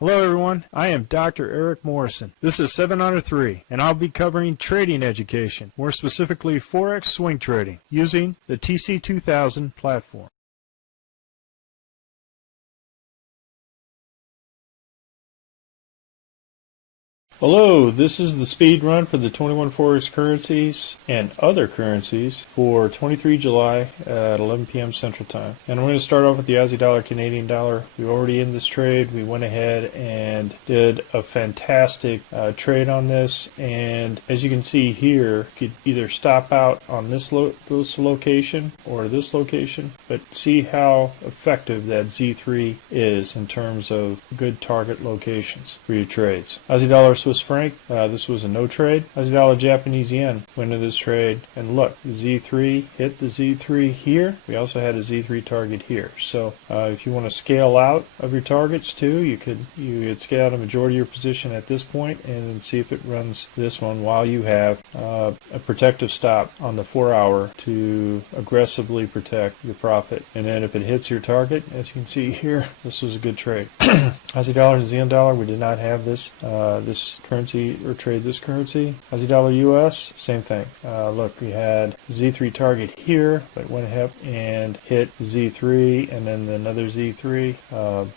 Hello everyone, I am Dr. Eric Morrison. This is 7 Under 3, and I'll be covering trading education, more specifically Forex swing trading, using the TC2000 platform. Hello, this is the speed run for the 21 Forex currencies and other currencies for 23 July at 11 p.m. Central Time. And I'm going to start off with the Aussie dollar, Canadian dollar. We're already in this trade. We went ahead and did a fantastic trade on this. And as you can see here, you could either stop out on this location or this location, but see how effective that Z3 is in terms of good target locations for your trades. Aussie dollar, Swiss franc, this was a no trade. Aussie dollar, Japanese yen went into this trade, and look, the Z3 hit the Z3 here. We also had a Z3 target here. So if you want to scale out of your targets too, you could scale out a majority of your position at this point and then see if it runs this one while you have a protective stop on the 4-hour to aggressively protect your profit. And then if it hits your target, as you can see here, this was a good trade. Aussie dollar and New Zealand dollar, we did not have this currency or trade this currency. Aussie dollar US, same thing. Look, we had Z3 target here, but went ahead and hit Z3 and then another Z3.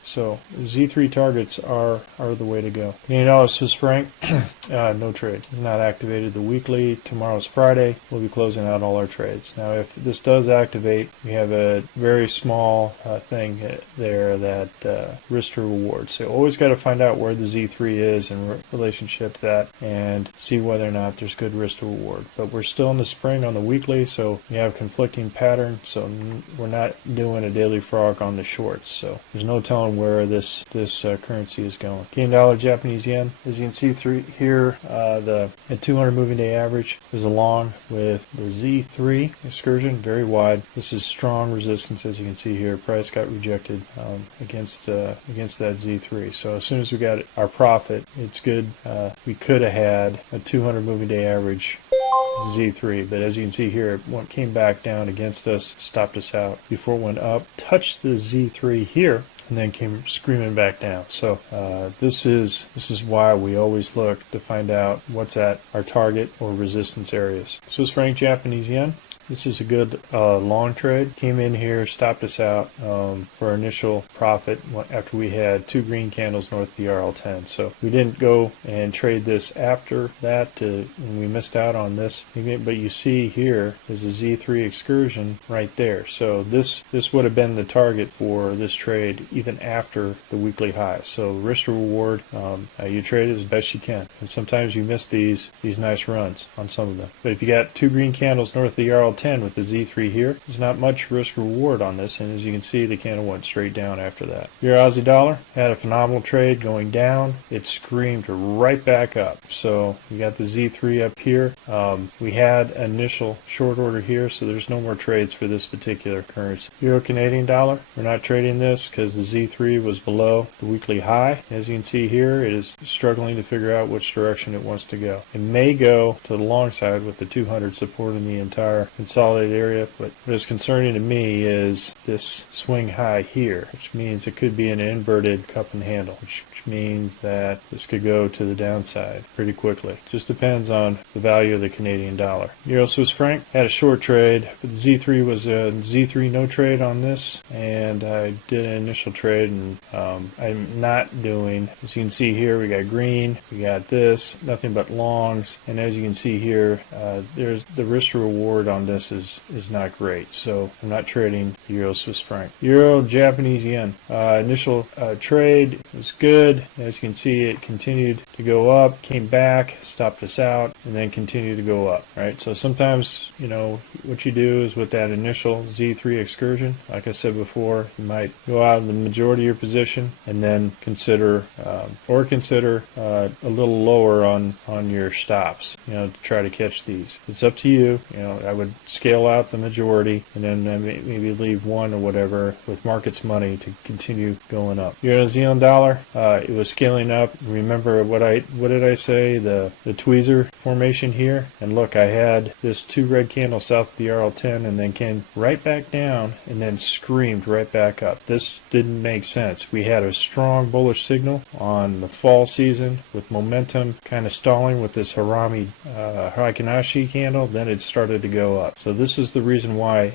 So Z3 targets are the way to go. Canadian dollar, Swiss franc, no trade. It's not activated. The weekly, tomorrow's Friday, we'll be closing out all our trades. Now, if this does activate, we have a very small thing there that risk to reward. So always got to find out where the Z3 is in relationship to that and see whether or not there's good risk to reward. But we're still in the spring on the weekly, so we have conflicting patterns. So we're not doing a daily frog on the shorts. So there's no telling where this currency is going. Canadian dollar, Japanese yen. As you can see through here, the 200 moving day average is along with the Z3 excursion, very wide. This is strong resistance, as you can see here. Price got rejected against that Z3. So as soon as we got our profit, it's good. We could have had a 200 moving day average Z3, but as you can see here, it came back down against us, stopped us out before it went up, touched the Z3 here, and then came screaming back down. So this is why we always look to find out what's at our target or resistance areas. Swiss franc, Japanese yen. This is a good long trade. Came in here, stopped us out for our initial profit after we had 2 green candles north of the RL10. So we didn't go and trade this after that, and we missed out on this. But you see here is a Z3 excursion right there. So this would have been the target for this trade even after the weekly high. So risk to reward, you trade as best you can. And sometimes you miss these nice runs on some of them. But if you got 2 green candles north of the RL10 with the Z3 here, there's not much risk reward on this, and as you can see, the candle went straight down after that. Your Aussie dollar had a phenomenal trade going down. It screamed right back up. So you got the Z3 up here. We had an initial short order here, so there's no more trades for this particular currency. Euro Canadian dollar, we're not trading this because the Z3 was below the weekly high. As you can see here, it is struggling to figure out which direction it wants to go. It may go to the long side with the 200 supporting the entire consolidated area, but what is concerning to me is this swing high here, which means it could be an inverted cup and handle, which means that this could go to the downside pretty quickly. Just depends on the value of the Canadian dollar. Euro Swiss franc had a short trade, but the Z3 was a Z3 no trade on this, and I did an initial trade, and I'm not doing, as you can see here, we got green, we got this, nothing but longs, and as you can see here, there's the risk to reward on this is not great, so I'm not trading the Euro Swiss franc. Euro Japanese yen, initial trade was good. As you can see, it continued to go up, came back, stopped us out, and then continued to go up, right? So sometimes, what you do is with that initial Z3 excursion, like I said before, you might go out in the majority of your position and then consider a little lower on your stops, to try to catch these. It's up to you. I would scale out the majority, and then maybe leave one or whatever with market's money to continue going up. Euro New Zealand dollar, it was scaling up. Remember what did I say? The tweezer formation here, and look, I had this 2 red candles south of the RL10 and then came right back down and then screamed right back up. This didn't make sense. We had a strong bullish signal on the fall season with momentum kind of stalling with this Harami Heikin-Ashi candle, then it started to go up. So this is the reason why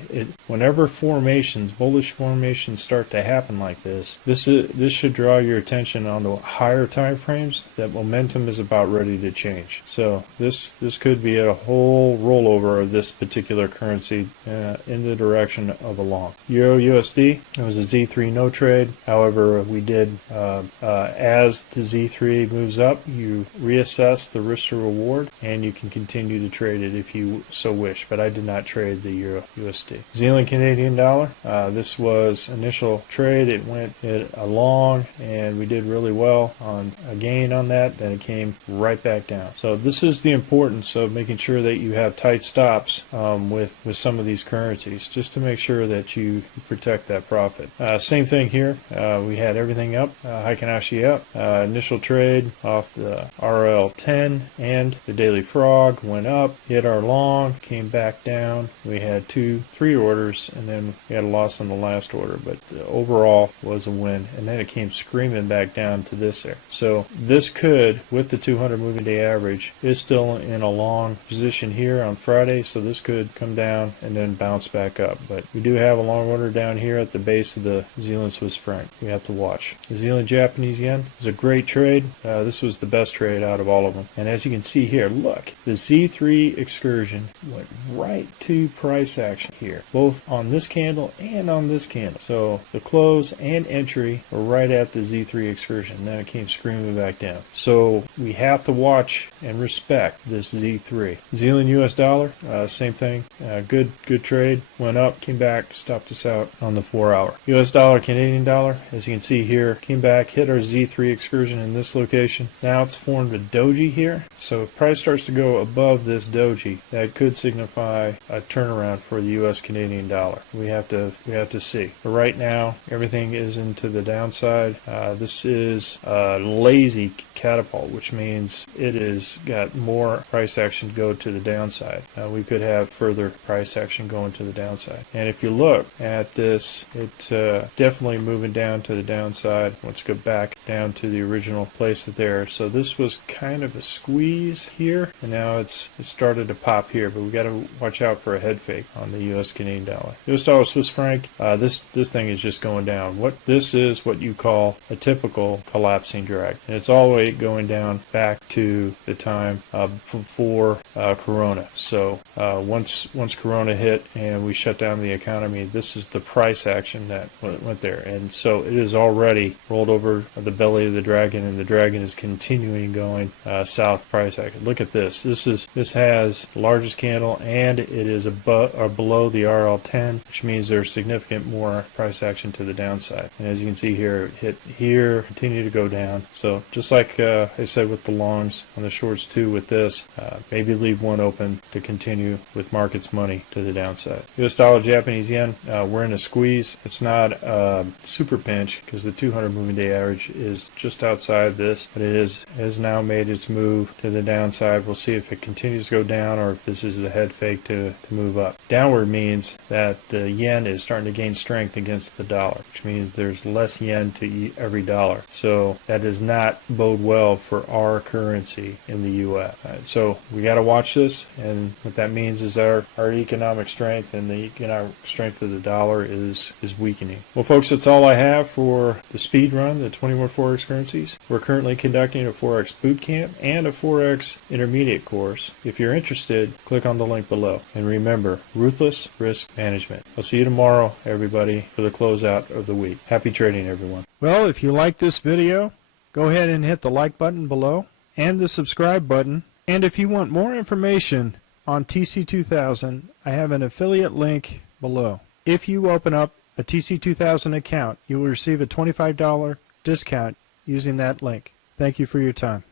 whenever bullish formations start to happen like this should draw your attention on the higher time frames that momentum is about ready to change. So this could be a whole rollover of this particular currency in the direction of a long. Euro USD, it was a Z3 no trade. However, we did as the Z3 moves up, you reassess the risk to reward, and you can continue to trade it if you so wish. But I did not trade the Euro USD. Zealand Canadian dollar. This was initial trade. It went along, and we did really well on a gain on that. Then it came right back down. So this is the importance of making sure that you have tight stops with some of these currencies, just to make sure that you protect that profit. Same thing here. We had everything up. Heikin-Ashi up. Initial trade off the RL10 and the daily frog went up, hit our long, came back down. We had 3 orders, and then we had a loss on the last order, but overall was a win. And then it came screaming back down to this area. So this could, with the 200 moving day average, is still in a long position here on Friday, so this could come down and then bounce back up. But we do have a long order down here at the base of the Zealand Swiss franc. We have to watch. The Zealand Japanese yen was a great trade. This was the best trade out of all of them. And as you can see here, look, the Z3 excursion went right to price action here, both on this candle and on this candle. So the close and entry were right at the Z3 excursion. Then it came screaming back down. So we have to watch and respect this Z3. Zealand US dollar, same thing. Good trade. Went up, came back, stopped us out on the 4-hour. US dollar, Canadian dollar, as you can see here, came back, hit our Z3 excursion in this location. Now it's formed a doji here. So if price starts to go above this doji, that could signify a turnaround for the US Canadian dollar. We have to see. But right now, everything is into the downside. This is a lazy catapult, which means it has got more price action to go to the downside. We could have further price action going to the downside. And if you look at this, it's definitely moving down to the downside. Let's go back down to the original place there. So this was kind of a squeeze here, and now it started to pop here, but we got to watch out for a head fake on the US Canadian dollar. US dollar Swiss franc, this thing is just going down. This is what you call a typical collapsing drag, and it's all the way going down back to the time before Corona. So once Corona hit and we shut down the economy, this is the price action that went there, and so it is already rolled over the belly of the dragon, and the dragon is continuing going south price action. Look at this. This has the largest candle, and it is above or below the RL10, which means there's significant more price action to the downside. And as you can see here, it hit here, continue to go down. So just like I said with the longs on the shorts too, with this, maybe leave one open to continue with market's money to the downside. US dollar Japanese yen, we're in a squeeze. It's not a super pinch because the 200 moving day average is just outside this, but it has now made its move to the downside. We'll see if it continues to go down or if this is a head fake to move up. Downward means that the yen is starting to gain strength against the dollar, which means there's less yen to every dollar. So that does not bode well for our currency in the U.S. So we got to watch this, and what that means is our economic strength and the economic strength of the dollar is weakening. Well, folks, that's all I have for the speed run, the 21 Forex currencies. We're currently conducting a Forex boot camp and a Forex intermediate course. If you're interested, click on the link below. And remember, ruthless risk management. I'll see you tomorrow, everybody, for the closeout of the week. Happy trading, everyone. Well, if you like this video, go ahead and hit the like button below and the subscribe button. And if you want more information on TC2000, I have an affiliate link below. If you open up a TC2000 account, you will receive a $25 discount using that link. Thank you for your time.